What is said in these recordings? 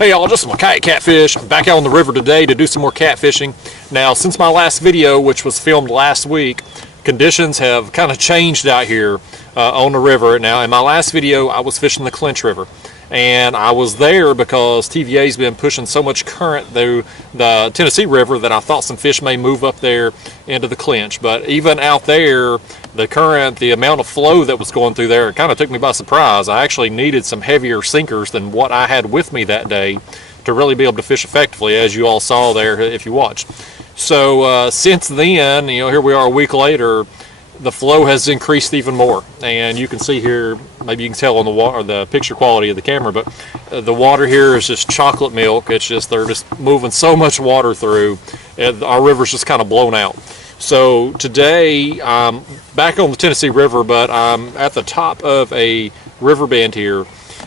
Hey y'all, just some kayak catfish. I'm back out on the river today to do some more catfishing. Now, since my last video, which was filmed last week, conditions have kind of changed out here on the river. Now, in my last video, I was fishing the Clinch River. And I was there because TVA's been pushing so much current through the Tennessee River that I thought some fish may move up there into the Clinch. But even out there, the current, the amount of flow that was going through there, it kind of took me by surprise. I actually needed some heavier sinkers than what I had with me that day to really be able to fish effectively, as you all saw there if you watched. So since then, here we are a week later, the flow has increased even more, and you can see here, maybe you can tell on the water, the picture quality of the camera, but the water here is just chocolate milk. It's just, they're just moving so much water through, and our river's just kind of blown out. So today I'm back on the Tennessee River, but I'm at the top of a river bend here,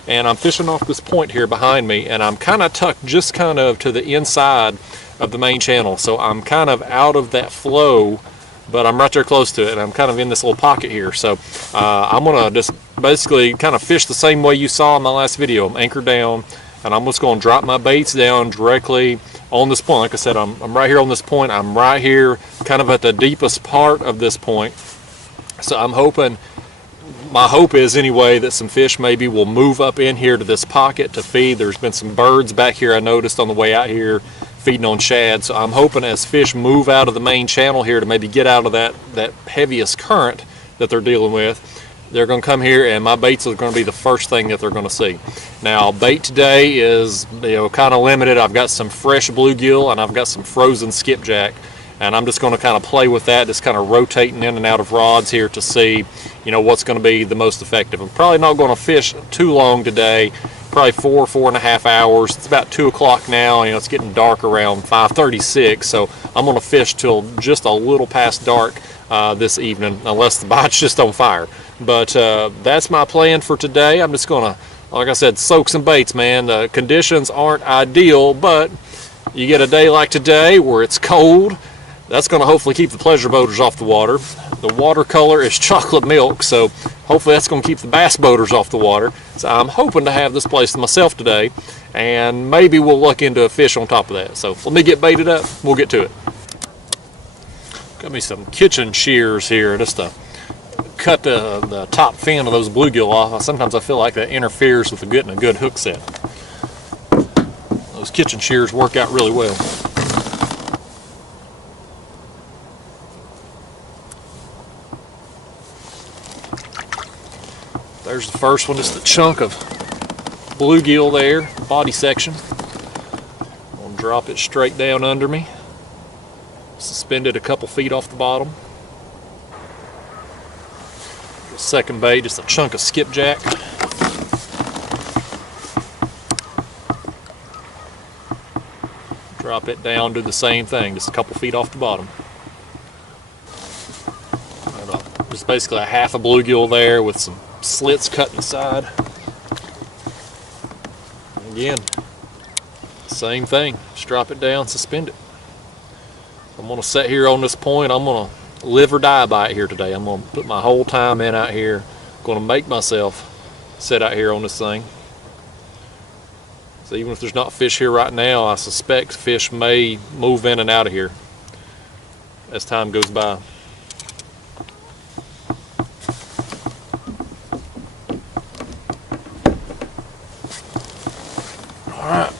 and I'm fishing off this point here behind me, and I'm kind of tucked just kind of to the inside of the main channel, so I'm kind of out of that flow, but I'm right there close to it, and I'm kind of in this little pocket here. So I'm gonna just basically kind of fish the same way you saw in my last video. I'm anchored down, and I'm just gonna drop my baits down directly on this point. Like I said, I'm right here on this point. I'm right here kind of at the deepest part of this point. So I'm hoping, my hope is anyway, that some fish maybe will move up in here to this pocket to feed. There's been some birds back here I noticed on the way out here feeding on shad, so I'm hoping as fish move out of the main channel here to maybe get out of that heaviest current that they're dealing with, they're going to come here, and my baits are going to be the first thing that they're going to see. Now, bait today is kind of limited. I've got some fresh bluegill and I've got some frozen skipjack, and I'm just going to kind of play with that, just kind of rotating in and out of rods here to see what's going to be the most effective. I'm probably not going to fish too long today, probably 4.5 hours. It's about 2 o'clock now. It's getting dark around 5:36, so I'm going to fish till just a little past dark this evening, unless the bite's just on fire. But that's my plan for today. I'm just going to, like I said, soak some baits, man. The conditions aren't ideal, but you get a day like today where it's cold. That's going to hopefully keep the pleasure boaters off the water. The water color is chocolate milk, so hopefully that's going to keep the bass boaters off the water. So I'm hoping to have this place to myself today, and maybe we'll luck into a fish on top of that. So let me get baited up. We'll get to it. Got me some kitchen shears here just to cut the top fin of those bluegill off. Sometimes I feel like that interferes with getting a good hook set. Those kitchen shears work out really well. There's the first one, just a chunk of bluegill there, body section. I'm going to drop it straight down under me, suspend it a couple feet off the bottom. The second bait, just a chunk of skipjack. Drop it down, do the same thing, just a couple feet off the bottom. Just basically a half a bluegill there with some slits cut in the side. Again, same thing, just drop it down, suspend it. I'm going to sit here on this point. I'm going to live or die by it here today. I'm going to put my whole time in out here. I'm going to make myself sit out here on this thing. So even if there's not fish here right now, I suspect fish may move in and out of here as time goes by. Alright,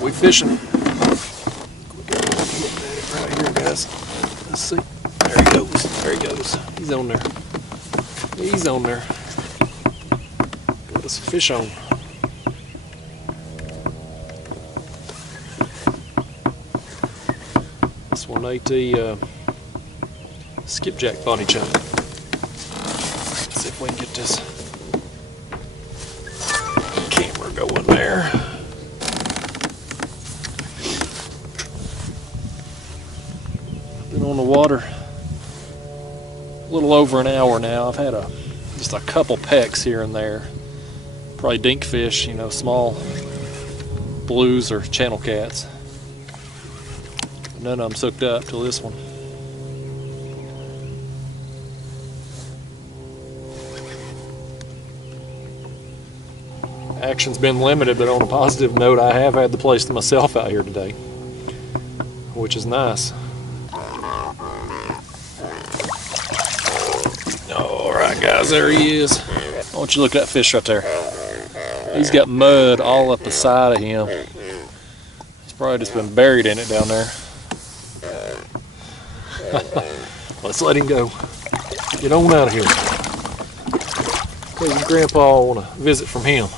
we fishing. Look at it right here, guys. Let's see. There he goes. There he goes. He's on there. He's on there. Got us a fish on. This one ate the skipjack body chunk. Let's see if we can get this camera going there. Been on the water a little over an hour now. I've had just a couple pecks here and there. Probably dink fish, small blues or channel cats. None of them soaked up till this one. Action's been limited, but on a positive note, I have had the place to myself out here today, which is nice. Alright guys, there he is. I want you to look at that fish right there. He's got mud all up the side of him. He's probably just been buried in it down there. Let's let him go. Get on out of here. Because Grandpa want to visit from him.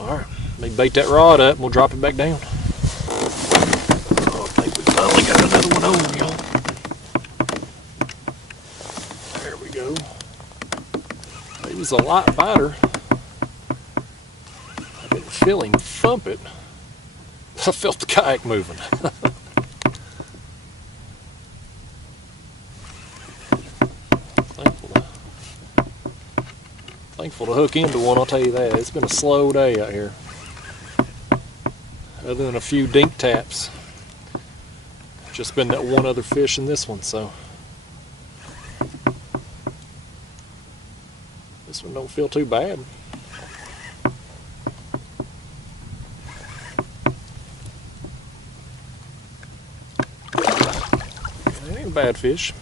Alright, let me bait that rod up and we'll drop it back down. Oh, I think we finally got another one on, y'all. There we go. He was a lot biter. I didn't feel him thump it. I felt the kayak moving. Thankful to hook into one, I'll tell you that. It's been a slow day out here. Other than a few dink taps. Just been that one other fish in this one, so. This one don't feel too bad. It ain't a bad fish.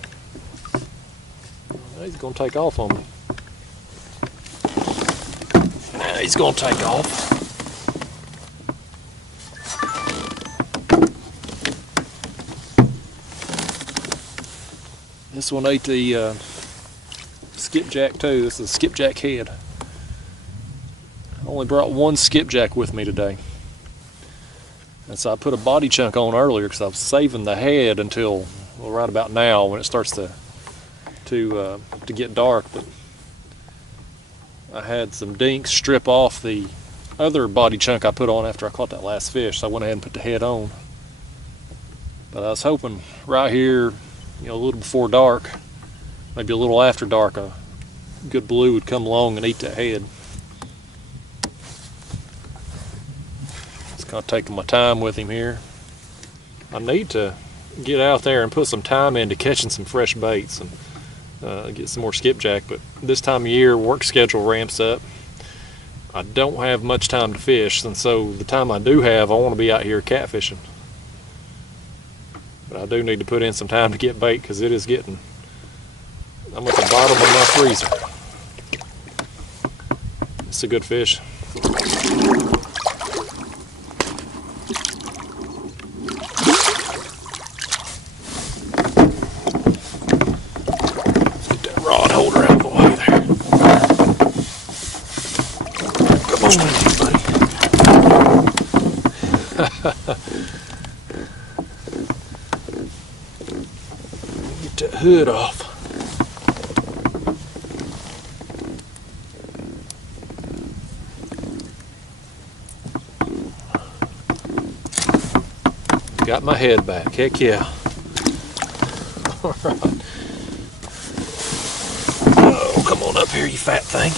He's gonna take off on me. He's going to take off. This one ate the skipjack too. This is a skipjack head. I only brought one skipjack with me today. And so I put a body chunk on earlier because I was saving the head until, well, right about now when it starts to get dark. But I had some dinks strip off the other body chunk I put on after I caught that last fish, so I went ahead and put the head on. But I was hoping right here, you know, a little before dark, maybe a little after dark, a good blue would come along and eat that head. Just kind of taking my time with him here. I need to get out there and put some time into catching some fresh baits and get some more skipjack, but this time of year work schedule ramps up. I don't have much time to fish, and so the time I do have, I want to be out here catfishing. But I do need to put in some time to get bait because it is getting, I'm at the bottom of my freezer. It's a good fish. Get that hood off. Got my head back. Heck yeah. All right. Oh, come on up here, you fat thing.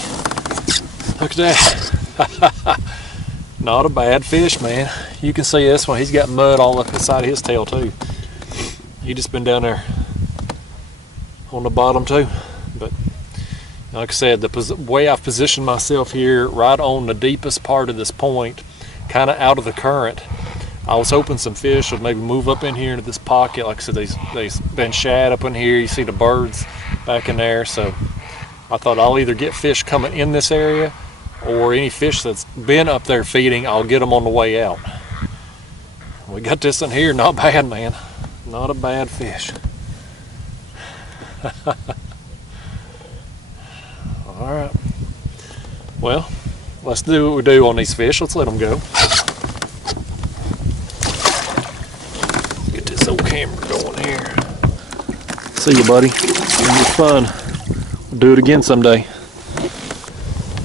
Look at that. Not a bad fish, man. You can see this one. He's got mud all up the side of his tail too. He just been down there on the bottom too. But like I said, the way I've positioned myself here, right on the deepest part of this point, kind of out of the current. I was hoping some fish would maybe move up in here into this pocket. Like I said, they've been shad up in here. You see the birds back in there. So I thought I'll either get fish coming in this area, or any fish that's been up there feeding, I'll get them on the way out. We got this in here, not bad, man. Not a bad fish. All right. Well, let's do what we do on these fish. Let's let them go. Get this old camera going here. See you, buddy. It was fun. We'll do it again someday.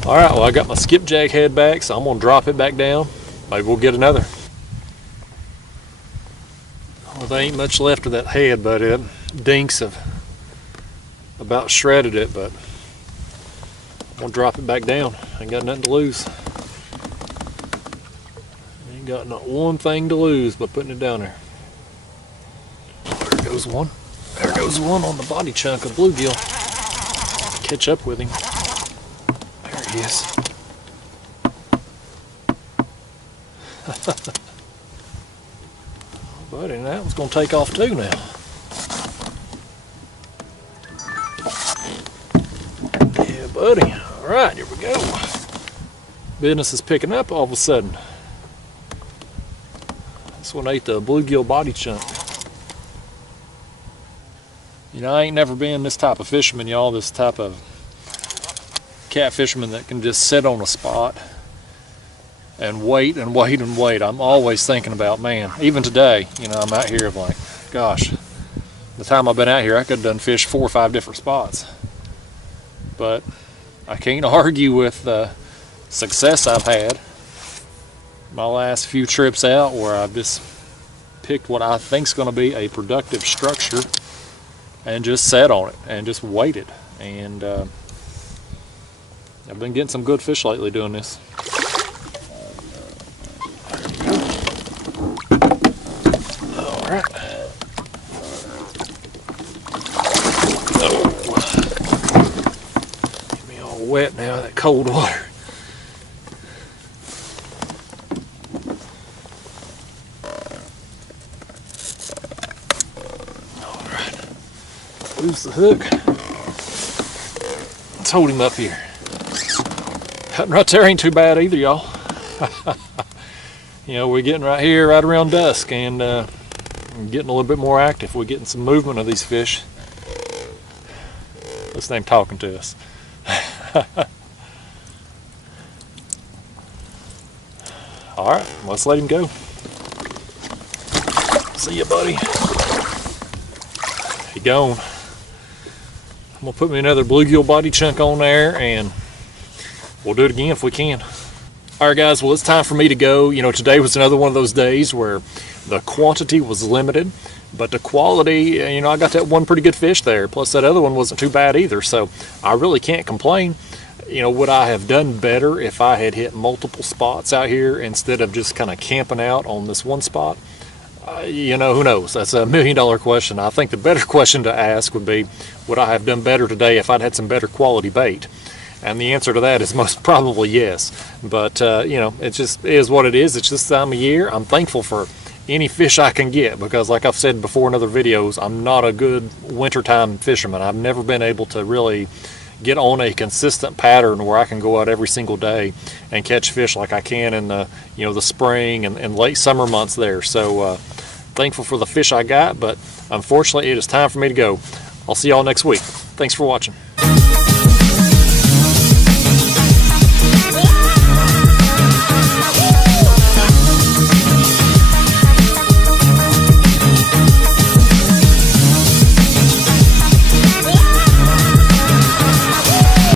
All right, well, I got my skipjack head back, so I'm gonna drop it back down. Maybe we'll get another. Well, there ain't much left of that head, but dinks have about shredded it, but I'm gonna drop it back down. Ain't got nothing to lose. Ain't got not one thing to lose by putting it down there. There goes one. There goes one on the body chunk of bluegill. Catch up with him. There he is. Buddy, that one's going to take off too now. Yeah, buddy. All right, here we go. Business is picking up all of a sudden. This one ate the bluegill body chunk. You know, I ain't never been this type of fisherman, y'all, this type of cat fisherman that can just sit on a spot and wait and wait and wait. I'm always thinking about, man, even today, you know, I'm out here like, gosh, the time I've been out here, I could have done fish 4 or 5 different spots. But I can't argue with the success I've had. My last few trips out where I've just picked what I think's going to be a productive structure and just sat on it and just waited. And I've been getting some good fish lately doing this. All right. Oh. Get me all wet now, that cold water. Lose the hook. Let's hold him up here. That right there ain't too bad either, y'all. You know, we're getting right here, right around dusk, and getting a little bit more active. We're getting some movement of these fish. This thing talking to us. All right, let's let him go. See ya, buddy. He gone. I'm gonna put me another bluegill body chunk on there and we'll do it again if we can. All right, guys, well, it's time for me to go. You know, today was another one of those days where the quantity was limited, but the quality, you know, I got that one pretty good fish there. Plus that other one wasn't too bad either. So I really can't complain. You know, would I have done better if I had hit multiple spots out here instead of just kind of camping out on this one spot? You know, who knows? That's $1 million question. I think the better question to ask would be, would I have done better today if I'd had some better quality bait? And the answer to that is most probably yes. But, you know, it just is what it is. It's this time of year. I'm thankful for any fish I can get because, like I've said before in other videos, I'm not a good wintertime fisherman. I've never been able to really get on a consistent pattern where I can go out every single day and catch fish like I can in the, you know, the spring and late summer months there. So thankful for the fish I got, but unfortunately it is time for me to go. I'll see y'all next week. Thanks for watching.